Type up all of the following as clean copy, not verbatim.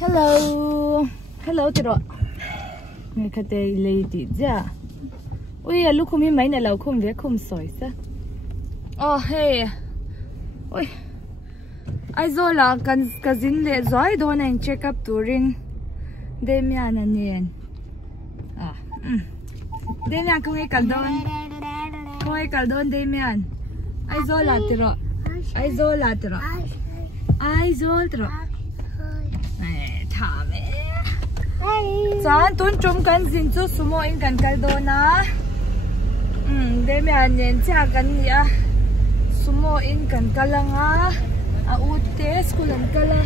Hello. Hello tiro. Nghe khát đây lady ja. Ui lúc không biết mấy này lâu không biết không soi sa. Oh hey. Ui. Aizawl là cousin le zoi do na check up touring. Demian anen. Ah. Demian không ai caldon. Không ai caldon Demian. Aizawl là tiro. Aizawl là tiro. Aizawl tiro. Thả mẹ. Chán tuôn trông cần xin chút sumo in cần caldona. Demian nhìn cha cần gì à? Sumo in cần calanga. Ute school kala.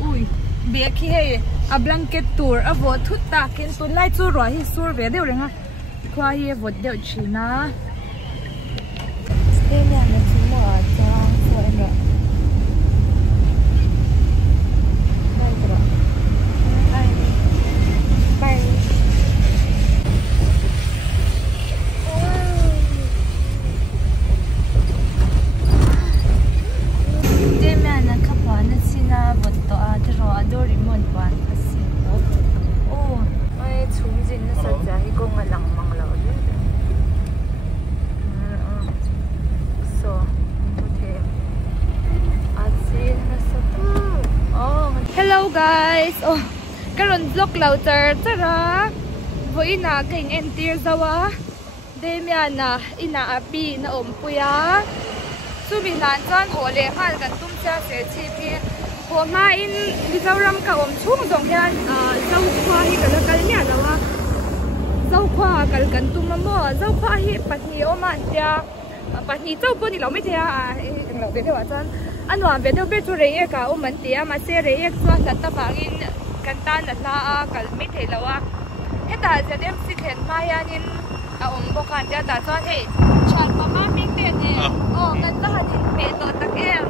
Ui, bia khi a blanket tour a vot thut ta ken tun lai chu ro hi sur ve deu renga. Khwa hi vot deu china. Stay na na chu mo cha so en ro. Bai ro. Bai. Vật tọa thì rồi đôi rimon pan asi. Oh, ai chung jin na sa ja hi ko nga lang mang lo de. So, okay. Asin na sa tu. Oh, hello guys. Oh, karon vlog lauter tara. Voina kaing entir zawa. Demian na ina api na ompuya. Suminan chan hole hal kan tum cha Serchhip. Hôm nay in đi giao ram cả ôm chung dòng hen Zokhua hi cả cái nhà đâu à Zokhua cả cái tung mà mua Zokhua hi bắt ni ôm anh tia bắt ni châu bún ni lâu mấy tia cái lâu về đâu vậy anh nói về đâu biết chỗ này cả ôm anh tia mà xe này cho thật ta bảo in cái tan là cái mấy thế lâu à hết ta giờ đem xịt hiện mai anh in ôm bốc anh tia ta cho thế chọn mà mình tiền nè cái ta hành về tổ tắc em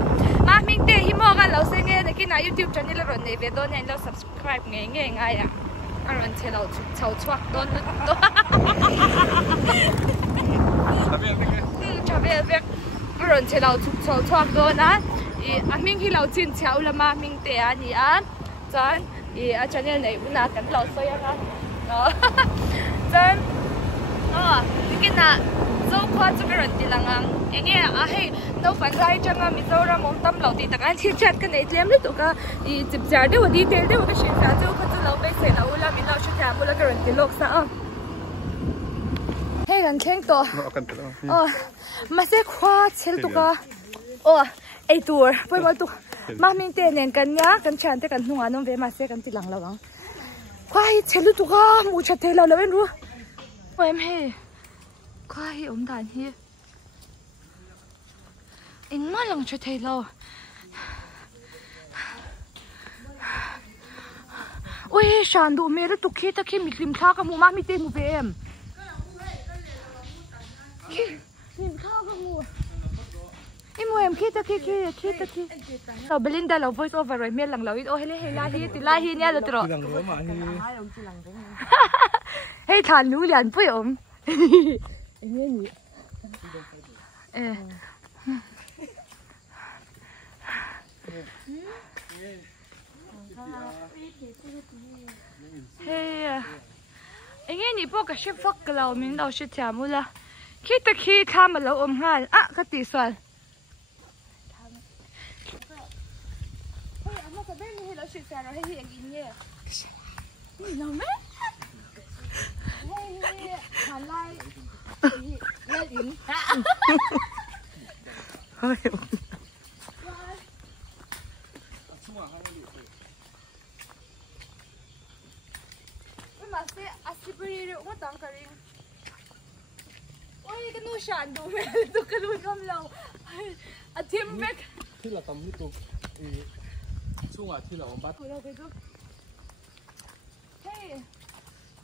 mà mình để hi mòกันเราเซ็งเงี้ยcái này YouTube channelเราเนี่ยเวลาเนี่ยเรา subscribe ง่ายอ่ะเราเช่าเช่าชวักต้นต้นชอบแบบเราเช่าชวักต้นนะอ่ะมิ่งที่เราจินเช่าละมามิ่งเตะนี่อ่ะจันchannel เนี่ยอุ่นน่ะกันเราสวยอ่ะจันcái nào Zokhua cho cái人lang ang nghe à hay đâu phải lại chẳng à Mizoram mong tâm lâu thì tất cả chia chat cái này làm được cả chụp giả đâu đi detail đâu cái chuyện giả đâu cái lâu bây giờ lâu là mình lâu chưa làm là cái人log sao hay gần khen to mà sẽ khoa chel tụ cả ai tour phải bảo tụ mà mình tên nên cần nhá cần chán thế cần hung anh về mà sẽ cần ti lang lâu ang khoa chel tụ cả mua chặt thế lâu là bên ru em hay khoa hi ôm đàn hi anh mà lòng cho thầy lâu ôi sàn đồ mẹ đó tụt khi ta khi mình tìm thao cái mù má mi tê mù về em khi tìm thao cái mù em mua em khi ta khi rồi Belinda lâu voice over rồi mẹ lòng lâu ít ô hay la hi nha là tụi rồi hay thàn lũ liền với ông anh nghe nhỉ hey anh nghe nhỉ bao cái ship phật cái lâu mình đâu ship chả mua la khi tham mà lâu ôm hai cái tỷ xoan hey anh có bên này lâu ship chả rồi hay anh in nhỉ nào mấy hey hàn lai lên in thôi mà sẽ asipri được mất tăng cả đi ôi cái nuôi sản đủ mẹ tụi cái nuôi không lâu thêm mẹ thì là tầm như tụi chung à thì là ông bắt hey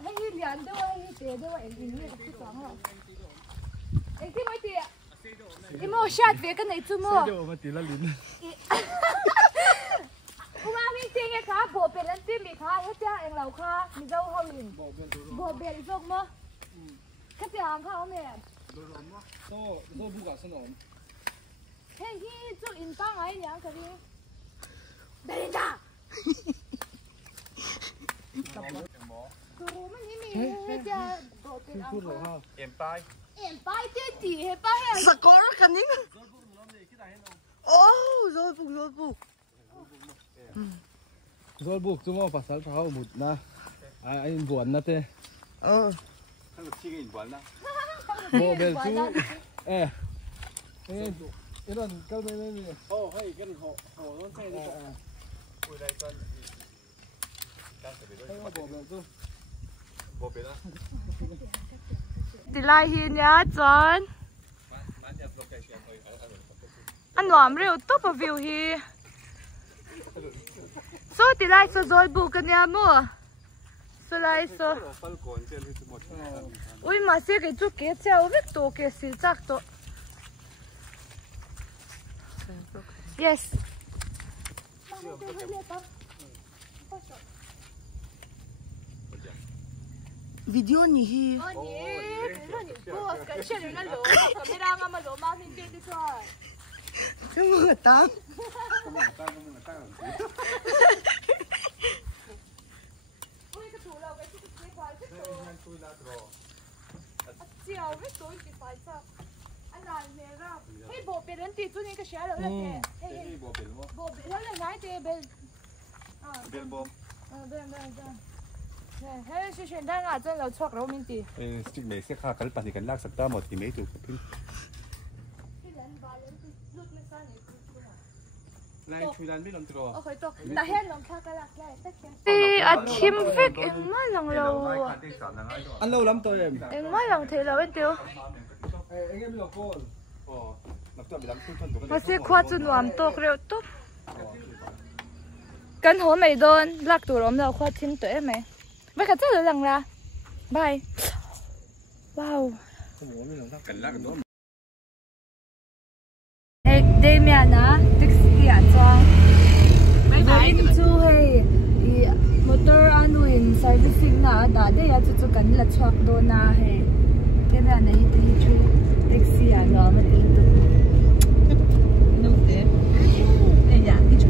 hay liền đâu hay tiền đâu em in như cái sáng rồi em thích mấy tiền em mua shot về cái này chưa mua mà tiền là liền Uma mình tiền cái cá bộ bể lên tim bị cá hết cha em lâu cá mình đâu hao liền bộ bể dốc mà cái tiền hàng cá mẹ đồ bu cả sân ổn Hey, he zo in tang ai nyang ka ri. Belinda. Cô mà ní mi cha bộ tiền ăn. Em pai. Em pai tiêu tì hay pai à? Sao có nó cần nín? Rồi buộc. Rồi buộc chúng nó phải sáng pháo một na. Anh buồn na thế. Anh chi cái buồn na. Bộ bền chú. Cái đoạn câu đây đây. Hay cái hồ nó xe đi. Ui đây con. Bộ bền chú. Bộ bền á. Đi lại hiền nhá John. Anh làm rượu tốt vào view hi. So đi lại so rồi buộc cái nhà mua. So lại so. Ui mà xe cái chú kia treo biết tổ kia xí chắc tổ. Yes. Video nhỉ hi. Cái mưa tắm. Anh làm gì ra? Hey, bộ bên anh tí tôi nên cái xe rồi đấy. Hey, bộ bên nó là ngay thế bên. Bên bom. Bên. Hey, chị chuyển đang ở trên lầu choạc rồi mình tí. Stick mấy xe khác cái cần lắc sắp ta một tí mấy chục cái. Này chui đàn biết làm gì rồi? Okay, to. Ta hết lòng khác cái lạc lại tất cả. Đi ở Kim Vic em mới lòng lâu. Ăn lâu lắm tôi em. Em mới lòng thì lâu em tiêu. Anh em là con. Lập tức bị làm phun phân. Mà sẽ khoa chân làm to rượu tốt. Cần hổ mày đôn lạc tủ lắm đâu khoa chín tuổi mày. Vậy cả chắc là lần ra. Bye. Wow. Cần lắc nữa. Đây mẹ na taxi à cho. Bye bye. Chú hay motor anuin servicing na đã đây à chú cần là choạc đô na hay. Cái này này thì chú taxi à nó mà tin được. Đúng thế. Đây dạ đi trà.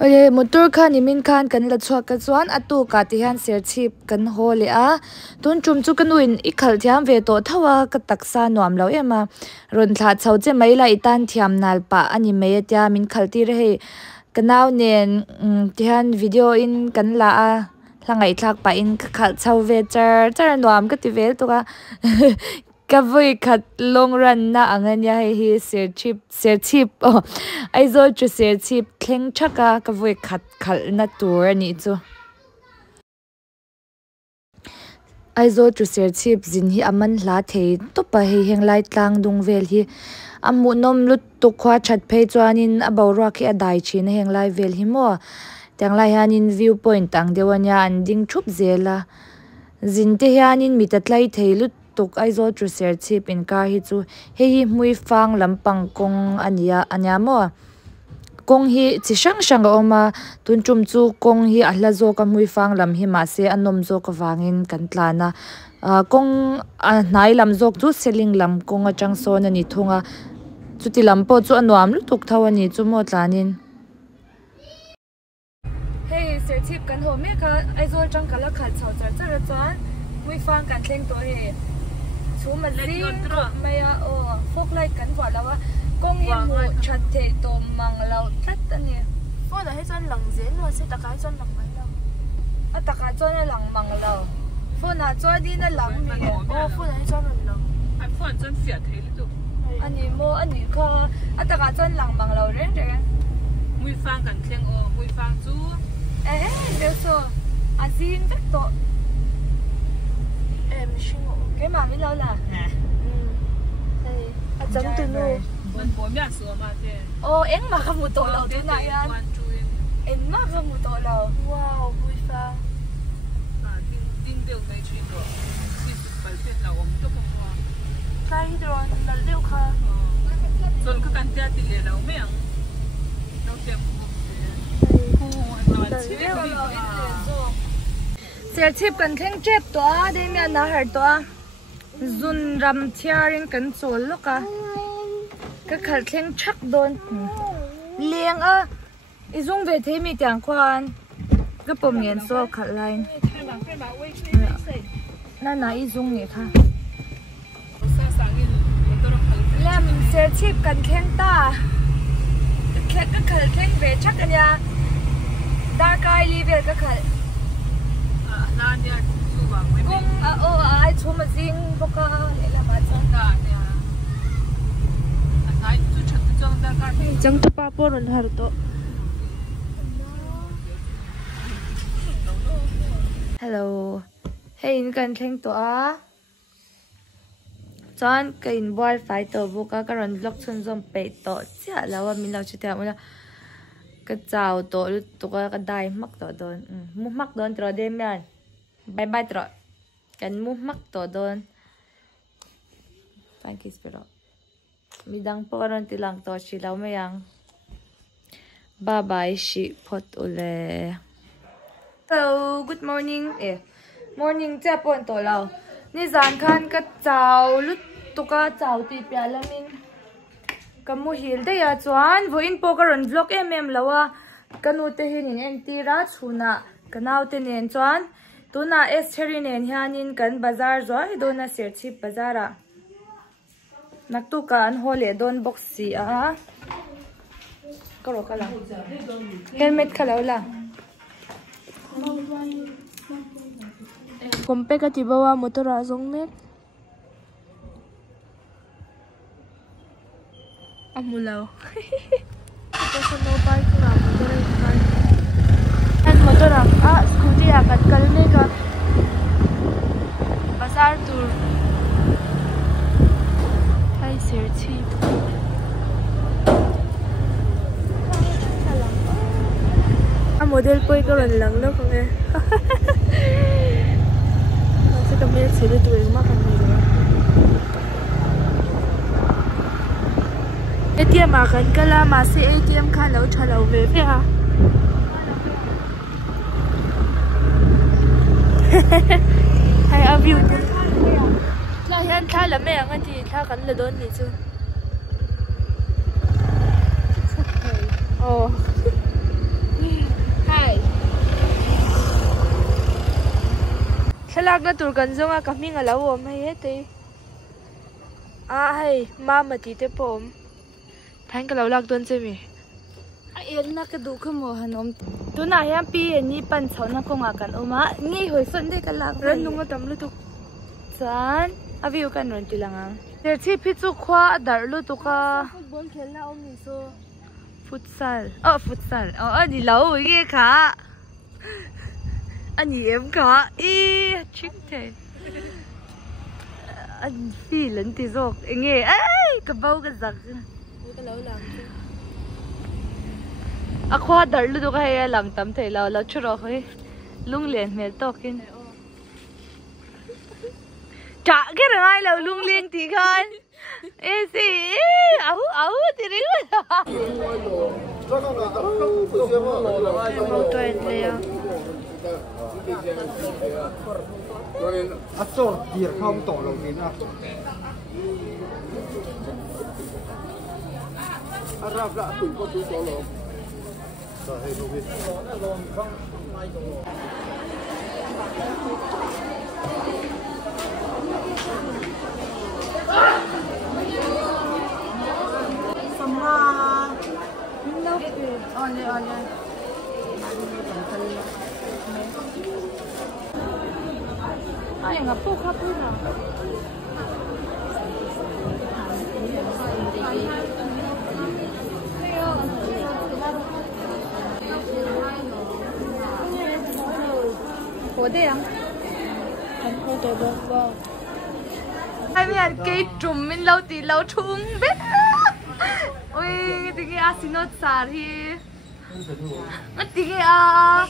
Ôi, motor khan imin khan kan la chhuak ka chuan atu ka ti han Serchhip kan ho le a tun chum chu kan uin i khal thiam ve to thawa ka taksa nuam lo ema ron thla chho che mai la itan thiam nal pa ani me tia min khal ti re he kanaw nen ti han video in kan la a hlangai thlak pa in khal chho ve char nuam ka ti vel to ka Kavui khat long run na anganya hi Serchhip Aizawl chu Serchhip thleng thaka kavui khat khal na tur ani chu Aizawl chu Serchhip zin hi aman hla thei topa hi henglai tlang dung vel hi amu nom lut tu khwa that phei chuanin a boruak hi a dai thin henglai vel hi mo tanglai hanin viewpoint ang dewanya an ding thup zela zin te hianin mitatlai thei lut tuk Aizawl chu Serchhip in car hi chu hei mui fang lampang kong ania mo kong hi chi sang oma tun chum chu kong hi ahla zo ka mui fang lam hi ma se anom zo ka wangin kan tlana kong nai lam zok chu selling lam kong atang son ani thunga chuti lampo chu anuam lu tuk thawani chu mo tlanin hey Serchhip kan ho me ka Aizawl tang kala khat chho char chuan mui fang kan thleng to he chú mà đi mày phúc lại cắn quả là con hiền mù chặt thể tổ măng lâu tắt anh nè phô là hết chân lằng dễ luôn sẽ tắc cái chân lằng mấy lâu tắc cái chân này lằng măng lâu phô là cho đi nó lằng nè phô là hết chân lằng anh phô chân phiệt thế luôn anh đi mua anh đi kho tắc cái chân lằng măng lâu đấy đấy Mui phang cần khen mui phang chú đều so anh xin tất tổ em xin cái mà mới lâu là đây chấm từ nu mình bố mẹ sửa mà thế em mà không một tội lâu thế này anh em mà không một tội lâu wow vui pha tin được mấy chuyện rồi tin được phải biết là ông tôi không qua khai rồi là liêu kha rồi cứ cần tiền thì để đâu mấy anh đâu tiền Serchhip kan theng chep to a de mya na har to a zun ram thiarin kan chol loka ka khal thleng thak don leng a izung ve thei mi tiang kwan ka pom yen so khal line na izung nge kha lem Serchhip kan thleng ta ka khal thleng ve thak ania dar kai li vel ka khal kung ai chuma zing boka lela ma chonda nia ai chu chat chong da ka chang tu pa poron har to hello hey in kan thleng to a chon ka in boy fai to boka karon block chun zom pe to cha lawa min law chita muna ka chao to lu to ka dai mak to don mu mak don tro dem yan bye bye tro kan mu mak to don thank you spero midang po karon tilang to silaw mayang bye bye shi pot ule hello good morning morning cha pon to law ni zan khan ka chao lu to ka chao ti pya lamin kamu hil de ya chuan voin po karon vlog em lawa kanu te hin en ti ra chuna kanau te nen chuan tuna es cherin en hianin kan bazar zoi dona Serchhip bazara naktu ka an hole don box si a karo kala helmet khala la kompe ka tibawa motora zongnet amulaw kasi no bike na motora scooty akan kalne ka bazar tour hai Serchhip model poi ka ron lang lo kung sa kami sila tuwing makanila ATM akan kala masi ATM khalaw chalaw ve ha hay view din la yan thala me ang ati tha kan la don ni chu oh hi thalak na tur kan zonga ka minga lawo mai hete hai mama ti te pom thank ka lak don chemi en na ka du kho mo hanom tu na yam pi ni pan chona ko nga kan oma ngi hoi son de ka lak ran nu tam lu tu chan aviu kan ron tilanga Serchhip pi chu khwa dar lu tu ka football khelna om ni so futsal ani lau ye kha ani em kha e chik the an fi len ti zok nge ai ka bau ka zak ka lau lam akwa dar lu du ka ya lam tam thei lau lau churo khoi lung len mel tokin cha ke rai lau lung leng ti khan e si au ti ri Aizawl dir không tổ lòng kín à Arab đã tụi con tụi tổ lòng rồi hay không biết ai ngapu kapu na có đây à anh không thể bơ bơ ai biết cái trùm mình lâu thì lâu chung biết ôi cái gì asinot sari cái gì à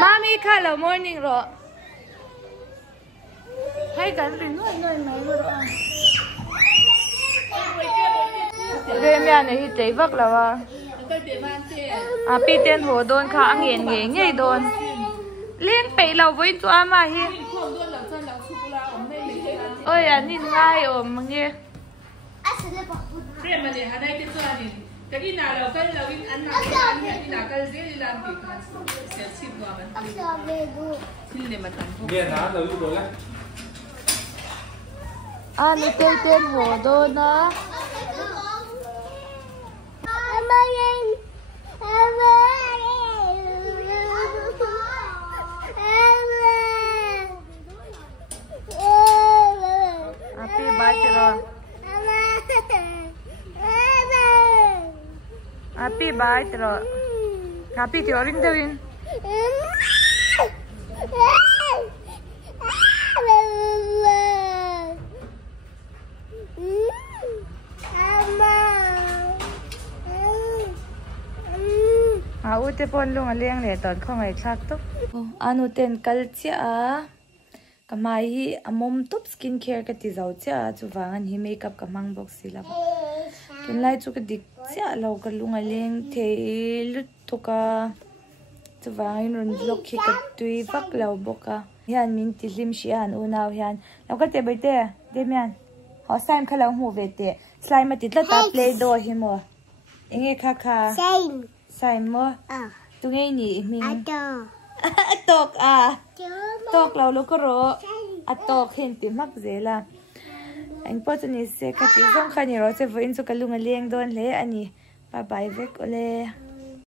mami khala morning rồi hay cần đến nơi mấy rồi đây mẹ này chạy vác là ba à pi tiền hồ đồn khá nghiền nghiền nhảy đồn liên bể lầu với cho mà hi ôi anh nhìn ngay ôm mà nghe Thế mà để hà đây cái cho anh cái gì nào là cái là cái ăn nào cái nào cái gì làm việc sẽ chịu vào mình xin để mà tặng nghe hả đâu rồi đấy anh cái tên hồ đô nó happy birthday happy birthday happy to ring the ring ute pon lung aleng le ton khong ai thak to anu ten kal chia kamai hi amom top skin care ka ti zau chia chuwangan hi makeup ka mang box sila tun lai chu ka dik chia lo ka lung aleng thei lut thoka chuwangin run block hi ka tui vak lo boka hian min ti lim shi an unaw hian lo ka te bai te demian ho saim khala hu ve te slime ti tla ta play do hi mo enge kha kha Sai mo tu ngay ni mình tok tok lau lo ko ro atok hin ti mak zela anh po tu ni se ka ti zong kha ni ro se voin chu kalunga leng don le ani bye bye vek ole